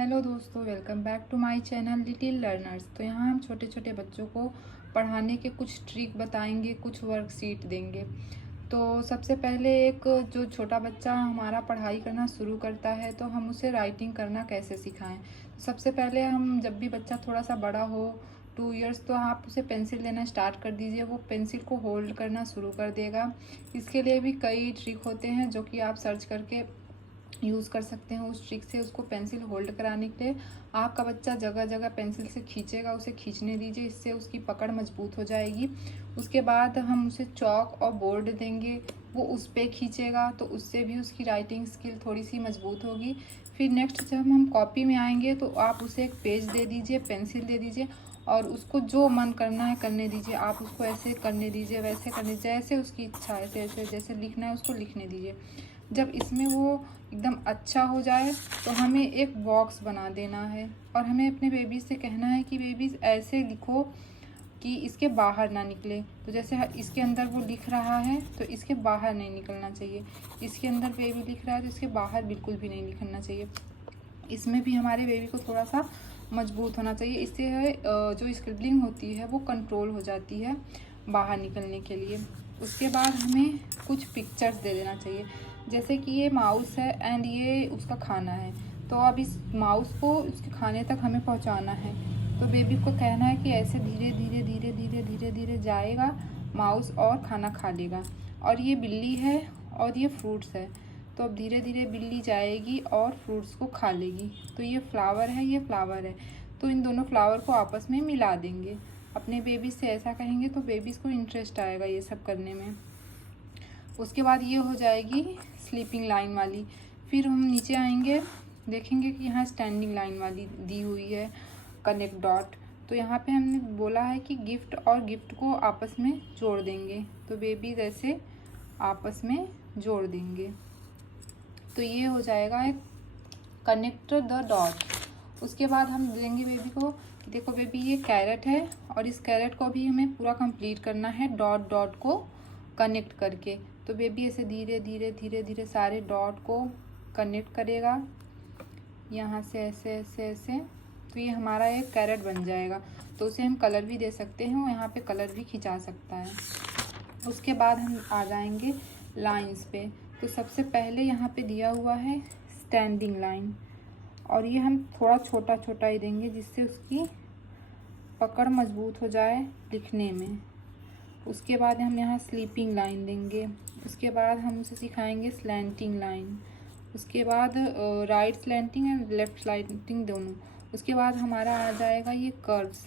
Hello दोस्तों, welcome back to my channel little learners. तो यहाँ हम छोटे छोटे बच्चों को पढ़ाने के कुछ ट्रिक बताएंगे, कुछ वर्कशीट देंगे। तो सबसे पहले एक जो छोटा बच्चा हमारा पढ़ाई करना शुरू करता है तो हम उसे राइटिंग करना कैसे सिखाएं। सबसे पहले हम जब भी बच्चा थोड़ा सा बड़ा हो 2 इयर्स, तो आप उसे पेंसिल देना स्टार्ट कर दीजिए। वो पेंसिल को होल्ड करना शुरू कर देगा। इसके लिए भी कई ट्रिक होते हैं जो कि आप सर्च करके यूज़ कर सकते हैं। उस ट्रिक से उसको पेंसिल होल्ड कराने के लिए आपका बच्चा जगह जगह पेंसिल से खींचेगा, उसे खींचने दीजिए, इससे उसकी पकड़ मजबूत हो जाएगी। उसके बाद हम उसे चॉक और बोर्ड देंगे, वो उस पर खींचेगा, तो उससे भी उसकी राइटिंग स्किल थोड़ी सी मजबूत होगी। फिर नेक्स्ट जब हम कॉपी में आएंगे तो आप उसे एक पेज दे दीजिए, पेंसिल दे दीजिए और उसको जो मन करना है करने दीजिए। आप उसको ऐसे करने दीजिए, वैसे करने दीजिए, जैसे उसकी इच्छा है, ऐसे जैसे लिखना है उसको लिखने दीजिए। जब इसमें वो एकदम अच्छा हो जाए तो हमें एक बॉक्स बना देना है और हमें अपने बेबी से कहना है कि बेबीज ऐसे लिखो कि इसके बाहर ना निकले। तो जैसे इसके अंदर वो लिख रहा है तो इसके बाहर नहीं निकलना चाहिए। इसके अंदर बेबी लिख रहा है तो इसके बाहर बिल्कुल भी नहीं लिखना चाहिए। इसमें भी हमारे बेबी को थोड़ा सा मजबूत होना चाहिए। इससे जो स्क्रिबलिंग होती है वो कंट्रोल हो जाती है बाहर निकलने के लिए। उसके बाद हमें कुछ पिक्चर्स दे देना चाहिए, जैसे कि ये माउस है एंड ये उसका खाना है। तो अब इस माउस को उसके खाने तक हमें पहुंचाना है। तो बेबी को कहना है कि ऐसे धीरे धीरे धीरे धीरे धीरे धीरे जाएगा माउस और खाना खा लेगा। और ये बिल्ली है और ये फ्रूट्स है, तो अब धीरे धीरे बिल्ली जाएगी और फ्रूट्स को खा लेगी। तो ये फ्लावर है, ये फ्लावर है, तो इन दोनों फ्लावर को आपस में मिला देंगे। अपने बेबी से ऐसा कहेंगे तो बेबीज़ को इंटरेस्ट आएगा ये सब करने में। उसके बाद ये हो जाएगी स्लीपिंग लाइन वाली। फिर हम नीचे आएंगे, देखेंगे कि यहाँ स्टैंडिंग लाइन वाली दी हुई है, कनेक्ट डॉट। तो यहाँ पे हमने बोला है कि गिफ्ट और गिफ्ट को आपस में जोड़ देंगे, तो बेबीज ऐसे आपस में जोड़ देंगे। तो ये हो जाएगा एक कनेक्ट द डॉट। उसके बाद हम देंगे बेबी को कि देखो बेबी ये कैरेट है और इस कैरेट को भी हमें पूरा कंप्लीट करना है डॉट डॉट को कनेक्ट करके। तो बेबी ऐसे धीरे धीरे धीरे धीरे सारे डॉट को कनेक्ट करेगा, यहाँ से ऐसे ऐसे ऐसे। तो ये हमारा एक कैरेट बन जाएगा। तो उसे हम कलर भी दे सकते हैं और यहाँ पे कलर भी खिंचा सकता है। उसके बाद हम आ जाएंगे लाइंस पे। तो सबसे पहले यहाँ पे दिया हुआ है स्टैंडिंग लाइन, और ये हम थोड़ा छोटा छोटा ही देंगे जिससे उसकी पकड़ मजबूत हो जाए लिखने में। उसके बाद हम यहाँ स्लीपिंग लाइन देंगे। उसके बाद हम उसे सिखाएंगे स्लैंटिंग लाइन। उसके बाद right slanting and left slanting दोनों। उसके बाद हमारा आ जाएगा ये कर्व्स।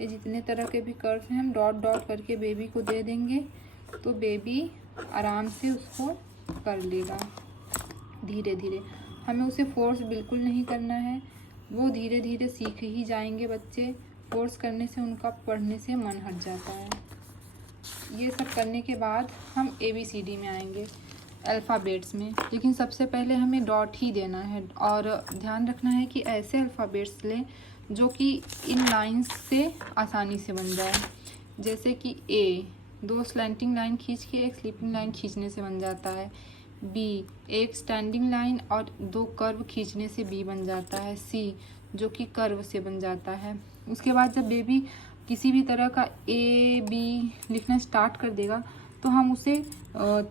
ये जितने तरह के भी कर्व्स हैं हम डॉट डॉट करके बेबी को दे देंगे, तो बेबी आराम से उसको कर लेगा धीरे धीरे। हमें उसे फोर्स बिल्कुल नहीं करना है, वो धीरे धीरे सीख ही जाएंगे बच्चे। फोर्स करने से उनका पढ़ने से मन हट जाता है। ये सब करने के बाद हम ABCD में आएंगे, अल्फ़ाबेट्स में। लेकिन सबसे पहले हमें डॉट ही देना है और ध्यान रखना है कि ऐसे अल्फ़ाबेट्स लें जो कि इन लाइंस से आसानी से बन जाए। जैसे कि A 2 स्लैंटिंग लाइन खींच के एक स्लीपिंग लाइन खींचने से बन जाता है। B 1 स्टैंडिंग लाइन और 2 कर्व खींचने से B बन जाता है। C जो कि कर्व से बन जाता है। उसके बाद जब बेबी किसी भी तरह का A B लिखना स्टार्ट कर देगा तो हम उसे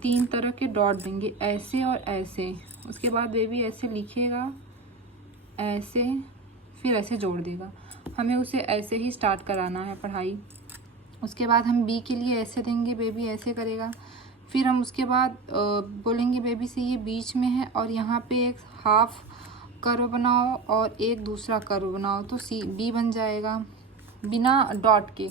3 तरह के डॉट देंगे, ऐसे और ऐसे। उसके बाद बेबी ऐसे लिखेगा, ऐसे, फिर ऐसे जोड़ देगा। हमें उसे ऐसे ही स्टार्ट कराना है पढ़ाई। उसके बाद हम B के लिए ऐसे देंगे, बेबी ऐसे करेगा। फिर हम उसके बाद बोलेंगे बेबी से ये बीच में है और यहाँ पे एक हाफ कर्व बनाओ और एक दूसरा कर्व बनाओ, तो B बन जाएगा बिना डॉट के।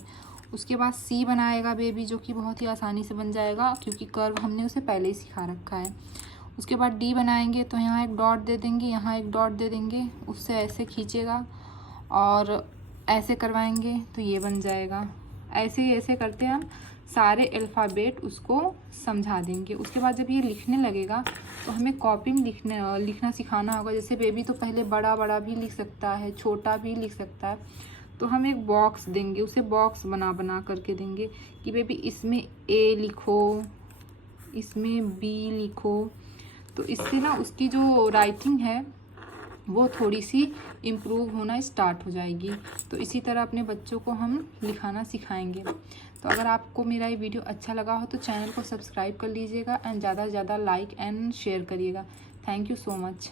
उसके बाद C बनाएगा बेबी, जो कि बहुत ही आसानी से बन जाएगा क्योंकि कर्व हमने उसे पहले ही सिखा रखा है। उसके बाद D बनाएंगे तो यहाँ एक डॉट दे देंगे, यहाँ एक डॉट दे देंगे, उससे ऐसे खींचेगा और ऐसे करवाएंगे तो ये बन जाएगा। ऐसे ही ऐसे करते हम सारे अल्फ़ाबेट उसको समझा देंगे। उसके बाद जब ये लिखने लगेगा तो हमें कॉपी में लिखना सिखाना होगा। जैसे बेबी तो पहले बड़ा बड़ा भी लिख सकता है, छोटा भी लिख सकता है, तो हम एक बॉक्स देंगे, उसे बॉक्स बना बना करके देंगे कि बेबी इसमें A लिखो, इसमें B लिखो। तो इससे ना उसकी जो राइटिंग है वो थोड़ी सी इम्प्रूव होना स्टार्ट हो जाएगी। तो इसी तरह अपने बच्चों को हम लिखाना सिखाएंगे। तो अगर आपको मेरा ये वीडियो अच्छा लगा हो तो चैनल को सब्सक्राइब कर लीजिएगा एंड ज़्यादा से ज़्यादा लाइक एंड शेयर करिएगा। Thank you so much.